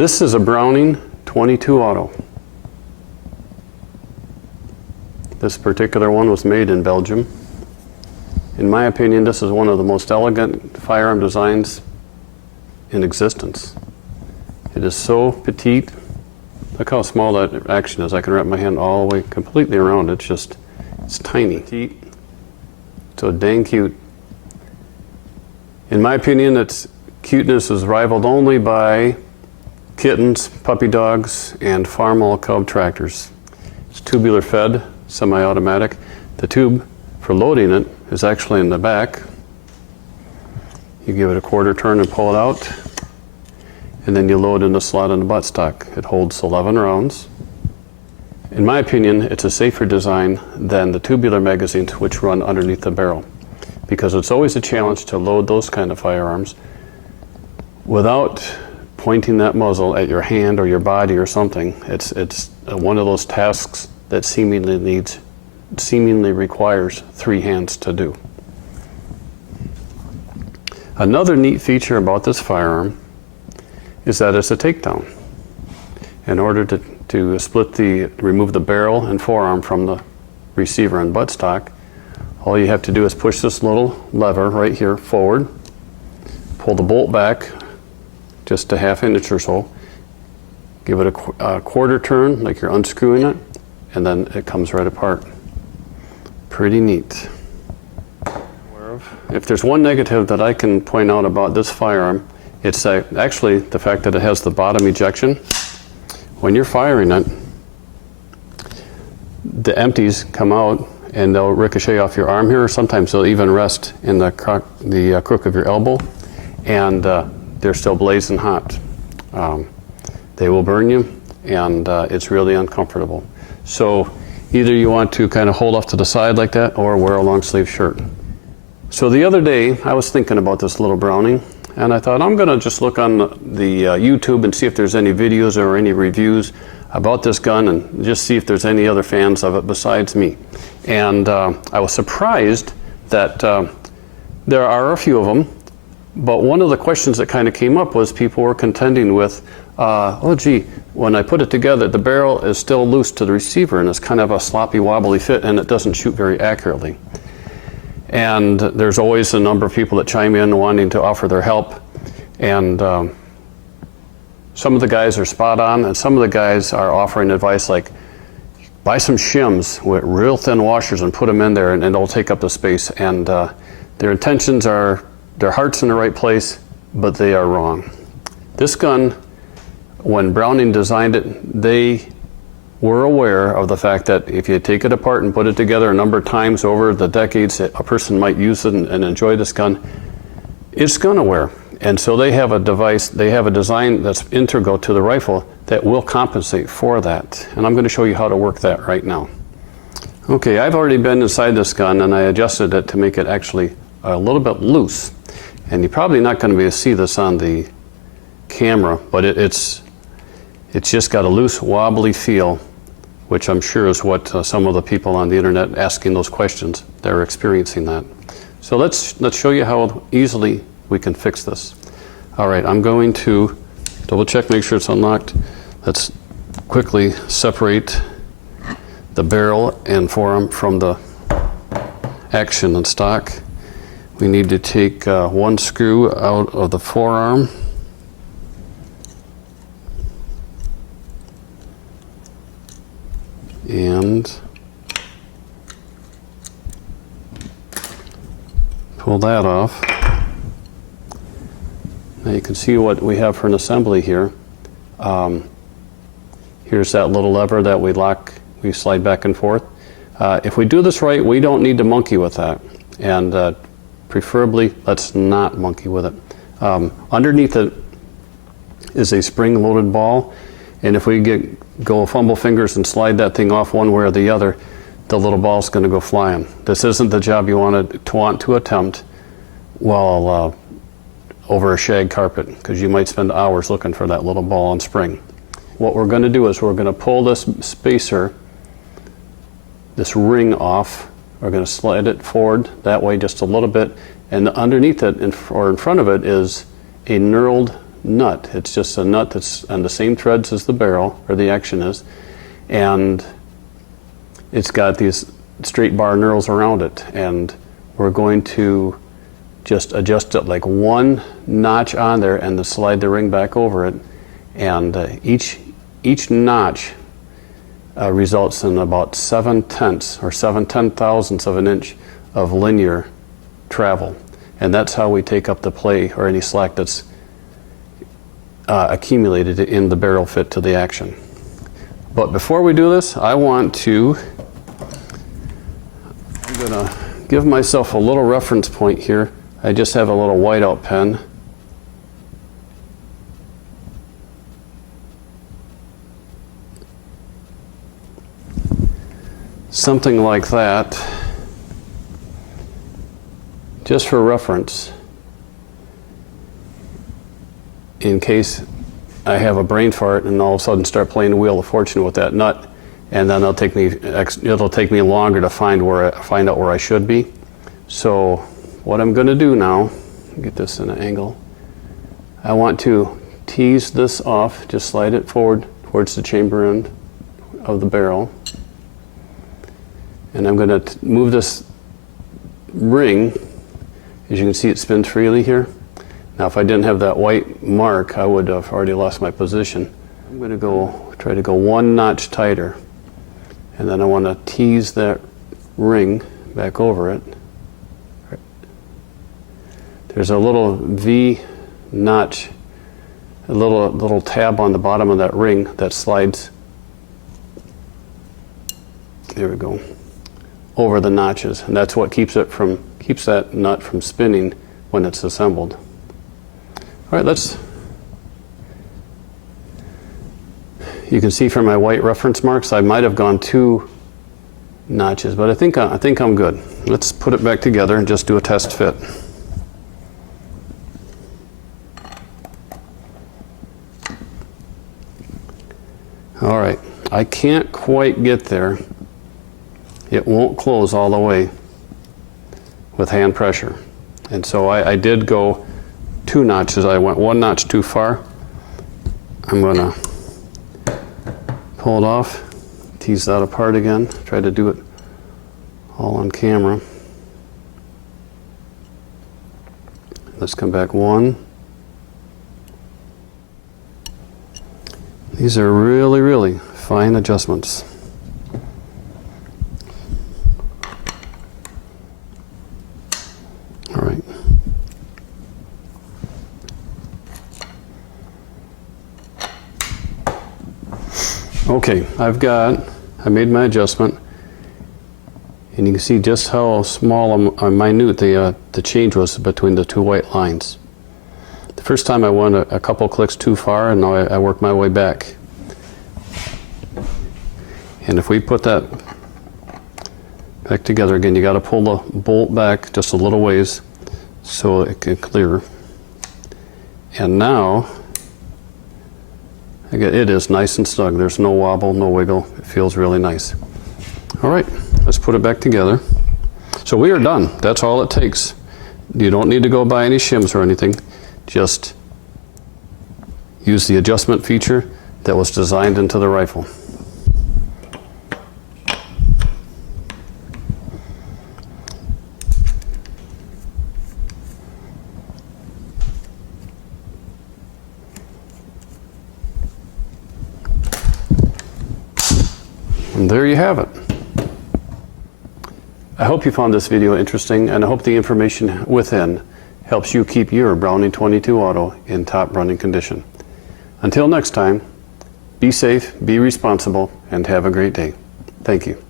This is a Browning 22 Auto. This particular one was made in Belgium. In my opinion, this is one of the most elegant firearm designs in existence. It is so petite. Look how small that action is. I can wrap my hand all the way completely around it. It's tiny. Petite. So dang cute. In my opinion, its cuteness is rivaled only by kittens, puppy dogs, and farm-all cub tractors. It's tubular fed, semi-automatic. The tube for loading it is actually in the back. You give it a quarter turn and pull it out, and then you load in the slot in the buttstock. It holds 11 rounds. In my opinion, it's a safer design than the tubular magazines which run underneath the barrel, because it's always a challenge to load those kind of firearms without pointing that muzzle at your hand or your body or something. It's one of those tasks that seemingly requires 3 hands to do. Another neat feature about this firearm is that it's a takedown. In order to remove the barrel and forearm from the receiver and buttstock, all you have to do is push this little lever right here forward, pull the bolt back just a ½ inch or so, give it a quarter turn like you're unscrewing it, and then it comes right apart. Pretty neat. If there's one negative that I can point out about this firearm, it's actually the fact that it has the bottom ejection. When you're firing it, the empties come out and they'll ricochet off your arm here. Sometimes they'll even rest in the crook of your elbow, and they're still blazing hot. They will burn you, and it's really uncomfortable. So either you want to kind of hold off to the side like that or wear a long sleeve shirt. So the other day I was thinking about this little Browning, and I thought I'm going to just look on the YouTube and see if there's any videos or any reviews about this gun, and just see if there's any other fans of it besides me. And I was surprised that there are a few of them, but one of the questions that kind of came up was people were contending with, oh gee, when I put it together, the barrel is still loose to the receiver and it's kind of a sloppy, wobbly fit, and it doesn't shoot very accurately. And there's always a number of people that chime in wanting to offer their help, and some of the guys are spot on, and some of the guys are offering advice like, buy some shims with real thin washers and put them in there, and it'll take up the space. And their intentions are, their heart's in the right place, but they are wrong. This gun, when Browning designed it, they were aware of the fact that if you take it apart and put it together a number of times over the decades, a person might use it and enjoy this gun, it's gonna wear. And so they have a design that's integral to the rifle that will compensate for that. And I'm gonna show you how to work that right now. Okay, I've already been inside this gun and I adjusted it to make it actually a little bit loose. And you're probably not gonna be able to see this on the camera, but it's just got a loose, wobbly feel, which I'm sure is what some of the people on the internet asking those questions, they're experiencing that. So let's show you how easily we can fix this. All right, I'm going to double check, make sure it's unlocked. Let's quickly separate the barrel and forearm from the action and stock. We need to take one screw out of the forearm. And pull that off. Now you can see what we have for an assembly here. Here's that little lever that we slide back and forth. If we do this right, we don't need to monkey with that. And preferably, let's not monkey with it. Underneath it is a spring-loaded ball. And if we go fumble fingers and slide that thing off one way or the other, the little ball's going to go flying. This isn't the job you want to attempt while over a shag carpet, because you might spend hours looking for that little ball and spring. What we're going to do is we're going to pull this spacer, this ring off. We're going to slide it forward that way just a little bit, and underneath it or in front of it is a knurled nut. It's just a nut that's on the same threads as the barrel, or the action is, and it's got these straight bar knurls around it, and we're going to just adjust it like one notch on there and then slide the ring back over it, and each notch results in about 7/10 or 7/10,000ths of an inch of linear travel, and that's how we take up the play or any slack that's accumulated in the barrel fit to the action. But before we do this, I'm going to give myself a little reference point here. I just have a little whiteout pen. Something like that, just for reference, in case I have a brain fart and all of a sudden start playing the Wheel of Fortune with that nut, and then it'll take me longer to find out where I should be. So what I'm going to do now, get this in an angle, I want to tease this off, just slide it forward towards the chamber end of the barrel, and I'm going to move this ring. As you can see, it spins freely here. Now if I didn't have that white mark, I would have already lost my position. I'm going to try to go one notch tighter, and then I want to tease that ring back over it. There's a little V notch, a little tab on the bottom of that ring that slides, there we go, over the notches, and that's what keeps that nut from spinning when it's assembled. All right, you can see from my white reference marks, I might have gone 2 notches, but I think I'm good. Let's put it back together and just do a test fit. All right, I can't quite get there. It won't close all the way with hand pressure. And so I did go 2 notches. I went 1 notch too far. I'm going to pull it off, tease that apart again, try to do it all on camera. Let's come back 1. These are really, really fine adjustments. All right. Okay, I made my adjustment, and you can see just how small or minute the change was between the 2 white lines. The first time I went a couple clicks too far, and now I work my way back. And if we put that back together again, you got to pull the bolt back just a little ways so it can clear. And now it is nice and snug. There's no wobble, no wiggle. It feels really nice. All right, let's put it back together. So we are done. That's all it takes. You don't need to go buy any shims or anything. Just use the adjustment feature that was designed into the rifle. And there you have it. I hope you found this video interesting, and I hope the information within helps you keep your Browning 22 Auto in top running condition. Until next time, be safe, be responsible, and have a great day. Thank you.